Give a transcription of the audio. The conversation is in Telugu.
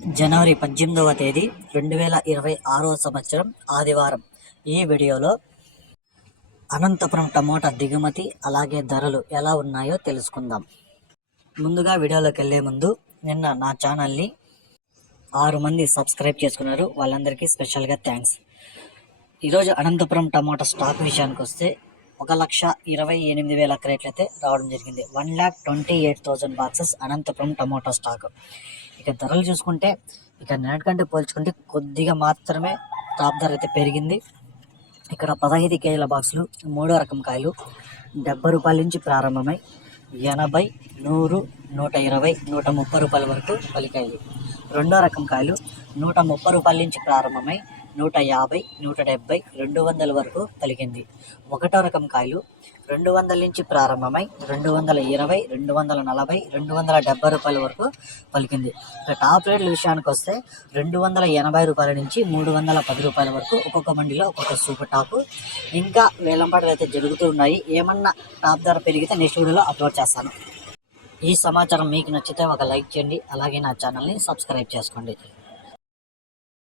జనవరి పద్దెనిమిదవ తేదీ రెండు వేల ఇరవై ఆరో సంవత్సరం ఆదివారం. ఈ వీడియోలో అనంతపురం టమోటా దిగుమతి అలాగే ధరలు ఎలా ఉన్నాయో తెలుసుకుందాం. ముందుగా వీడియోలోకి వెళ్ళే ముందు నిన్న నా ఛానల్ని ఆరు మంది సబ్స్క్రైబ్ చేసుకున్నారు. వాళ్ళందరికీ స్పెషల్గా థ్యాంక్స్. ఈరోజు అనంతపురం టమోటా స్టాక్ విషయానికి వస్తే ఒక లక్ష ఇరవై ఎనిమిది వేల క్రేట్లు అయితే రావడం జరిగింది. One lakh twenty eight thousand boxes Anantapuram tomato stock. ఇక ధరలు చూసుకుంటే ఇక నిన్నటికంటే పోల్చుకుంటే కొద్దిగా మాత్రమే టాప్ ధర అయితే పెరిగింది. ఇక్కడ పదహైదు కేజీల బాక్సులు మూడో రకం కాయలు డెబ్బై రూపాయల నుంచి ప్రారంభమై ఎనభై నూరు నూట ఇరవై నూట ముప్పై రూపాయల వరకు పలికాయలు రెండో రకం కాయలు నూట ముప్పై రూపాయల నుంచి ప్రారంభమై నూట యాభై నూట డెబ్బై రెండు వందల వరకు పలికింది ఒకటో రకం కాయలు రెండు వందల నుంచి ప్రారంభమై రెండు వందల ఇరవై రెండు వందల నలభై రెండు వందల డెబ్బై రూపాయల వరకు పలికింది. ఇక టాప్ రేట్ల విషయానికి వస్తే రెండు వందల ఎనభై రూపాయల నుంచి మూడు వందల పది రూపాయల వరకు ఒక్కొక్క మండిలో ఒక్కొక్క సూపర్ టాప్. ఇంకా వేలంపాటలు అయితే జరుగుతూ ఉన్నాయి. ఏమన్నా టాప్ ధర పెరిగితే నెక్స్ట్ వీడియోలో అప్లోడ్ చేస్తాను. ఈ సమాచారం మీకు నచ్చితే ఒక లైక్ చేయండి. అలాగే నా ఛానల్ని సబ్స్క్రైబ్ చేసుకోండి.